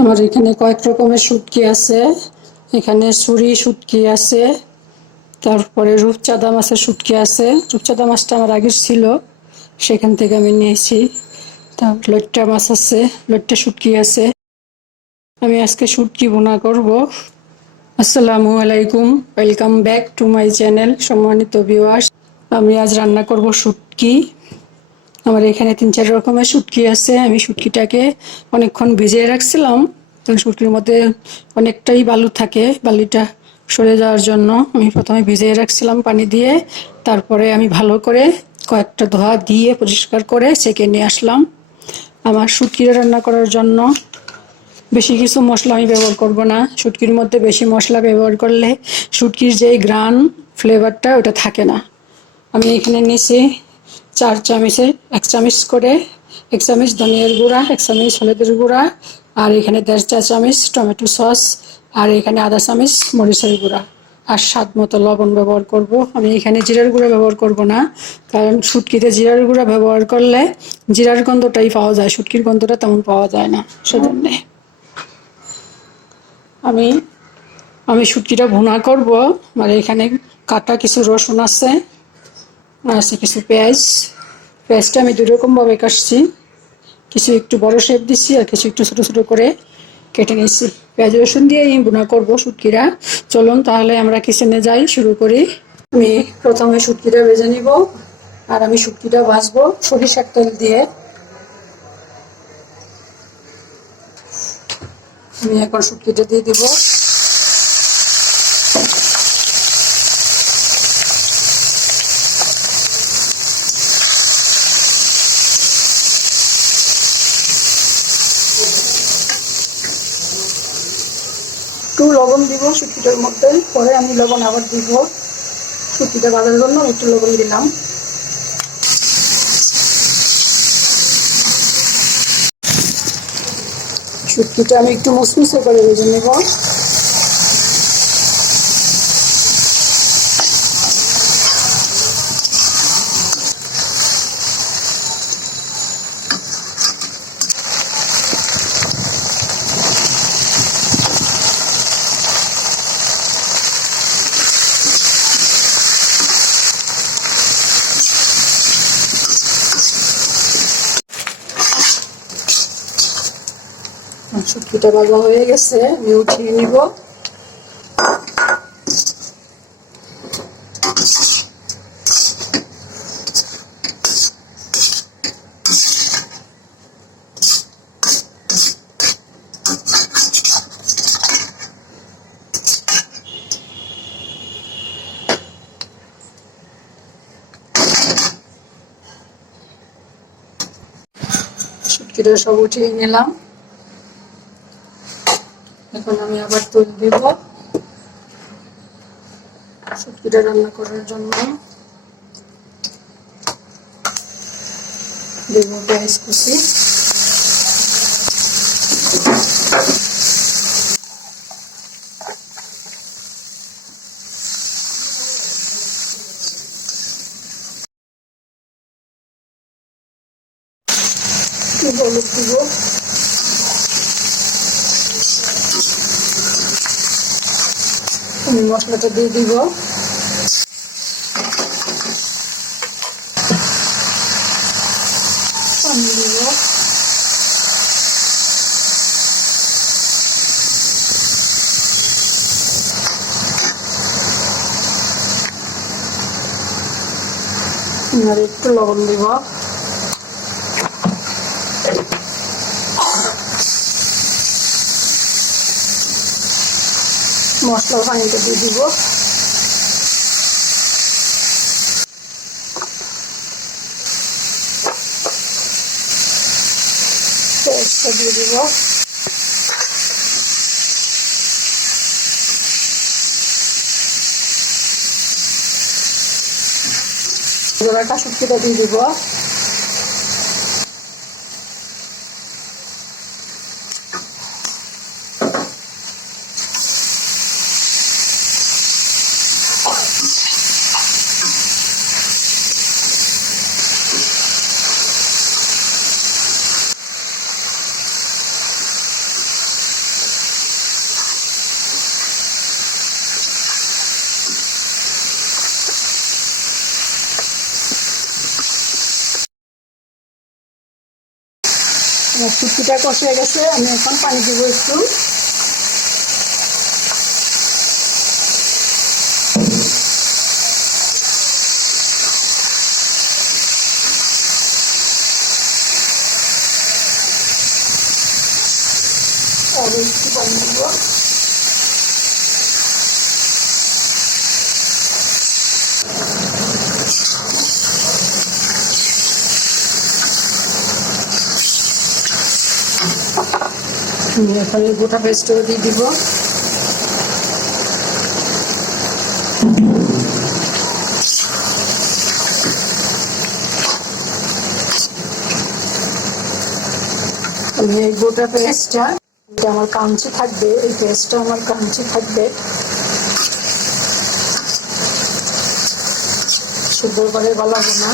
আমার এখানে কয়েক রকমের শুটকি আছে। এখানে ছুরি শুটকি আছে, তারপরে রূপচাঁদা মাছের শুটকি আছে। রূপচাঁদা মাছটা আমার আগের ছিল, সেখান থেকে আমি নিয়েছি। তারপর লইট্টা মাছ আছে, লইট্টা শুটকি আছে। আমি আজকে শুটকি ভুনা করব। আসসালামু আলাইকুম, welcome back to my channel. সম্মানিত ভিউয়ার্স, আমি আজ রান্না করব শুটকি। আমার এখানে 3-4 রকমের শুটকি আছে। আমি শুটকিটাকে অনেকক্ষণ ভিজিয়ে রাখছিলাম, কারণ শুটকির মধ্যে অনেকটাই বালু থাকে। বালিটা সরে যাওয়ার জন্য আমি প্রথমে ভিজিয়ে রাখছিলাম পানি দিয়ে। তারপরে আমি ভালো করে কয়েকটা ধোয়া দিয়ে পরিষ্কার করে ছেঁকে নিয়ে আসলাম। আমার শুটকিটা রান্না করার জন্য বেশি কিছু মশলা আমি ব্যবহার করব না। শুটকির মধ্যে বেশি মশলা ব্যবহার করলে শুটকির যেই ঘ্রাণ, ফ্লেভারটা ওটা থাকে না। আমি এখানে নিয়েছি 4 চামচে 1 চামচ করে, 1 চামচ ধনিয়ার গুঁড়া, 1 চামচ হলুদের গুঁড়া, আর এখানে 1.5 চা চামচ টমেটো সস, আর এখানে আধা চামচ মরিচের গুঁড়া, আর স্বাদ মতো লবণ ব্যবহার করব। আমি এখানে জিরার গুঁড়া ব্যবহার করব না, কারণ শুটকিতে জিরার গুঁড়া ব্যবহার করলে জিরার গন্ধটাই পাওয়া যায়, শুটকির গন্ধটা তেমন পাওয়া যায় না, সেজন্যে আমি আমি শুটকিটা ভুনা করব। আর এখানে কাটা কিছু রসুন আছে, আর আছে কিছু পেঁয়াজ। পেঁয়াজটা আমি 2 রকমভাবে কাটছি, কিছু একটু বড় শেপ দিচ্ছি আর কিছু একটু ছোটো ছোটো করে কেটে নিচ্ছি। পেঁয়াজ রসুন দিয়ে ভুনা করব শুটকিরা। চলুন তাহলে আমরা কিচেনে যাই, শুরু করি। আমি প্রথমে শুটকিটা ভেজে নিব, আর আমি শুটকিটা ভাজবো সরিষার তেল দিয়ে। আমি এখন শুটকিটা দিয়ে দিব। একটু লবণ দিব শুটকিটার মধ্যে, পরে আমি লবণ আবার দিব। শুটকিটা ভাজার জন্য একটু লবণ দিলাম। শুটকিটা আমি একটু মুসমুসে করে ভেজে নেব। শুটকিটা ভাজা হয়ে গেছে, আমি উঠিয়ে নিব। শুটকিটা সব উঠিয়ে নিলাম। এখন আমি আবার তেল দেব শুটকিটা রান্না করার জন্য। দেব পেঁয়াজ কুচি, হলুদ দিব, মশলাটা দিয়ে দিব। পানি দিব, আর একটু লবণ দিব। মশলার পানিটা দিয়ে দিব। পেঁয়াজটা দিয়ে দিব। এবার শুটকিটা দিয়ে দিব। আমার শুটকিটা কষে গেছে, আমি এখন পানি দিব একটু। আরো একটু পানি দিব। এখন গোটা পেস্টও দিয়ে দিব। আমি এই গোটা পেস্টটা, এটা আমার কাঞ্চি থাকবে, এই পেস্টটা আমার কাঞ্চি থাকবে, শুদ্ধ করে বানাবো না।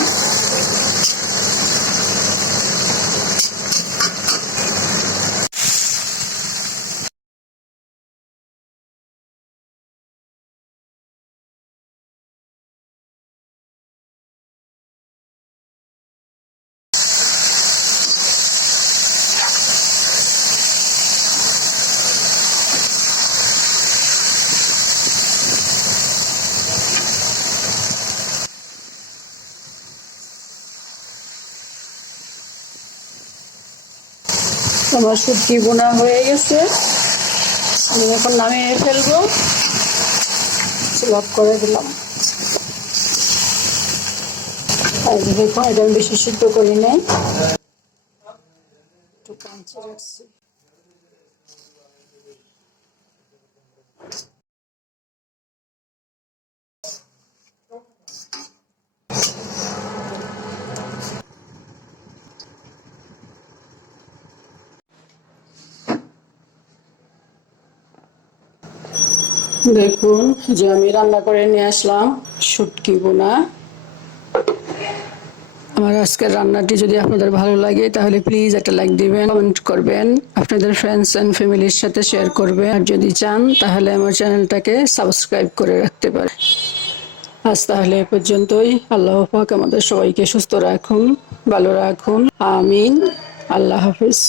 আমার শুটকি বোনা হয়ে গেছে, আমি এখন নামিয়ে ফেলবো। লক করে দিলাম। আর দেখুন, এটা আমি বেশি সিদ্ধ করি নাই, একটু কাঁচা রাখছি। দেখুন যে আমি রান্না করে নিয়ে আসলাম শুটকি বোনা। আমার আজকের রান্নাটি যদি আপনাদের ভালো লাগে তাহলে প্লিজ একটা লাইক দিবেন, কমেন্ট করবেন, আপনাদের ফ্রেন্ডস অ্যান্ড ফ্যামিলির সাথে শেয়ার করবেন। আর যদি চান তাহলে আমার চ্যানেলটাকে সাবস্ক্রাইব করে রাখতে পারেন। আজ তাহলে এ পর্যন্তই। আল্লাহ পাক আমাদের সবাইকে সুস্থ রাখুন, ভালো রাখুন, আমিন। আল্লাহ হাফিজ।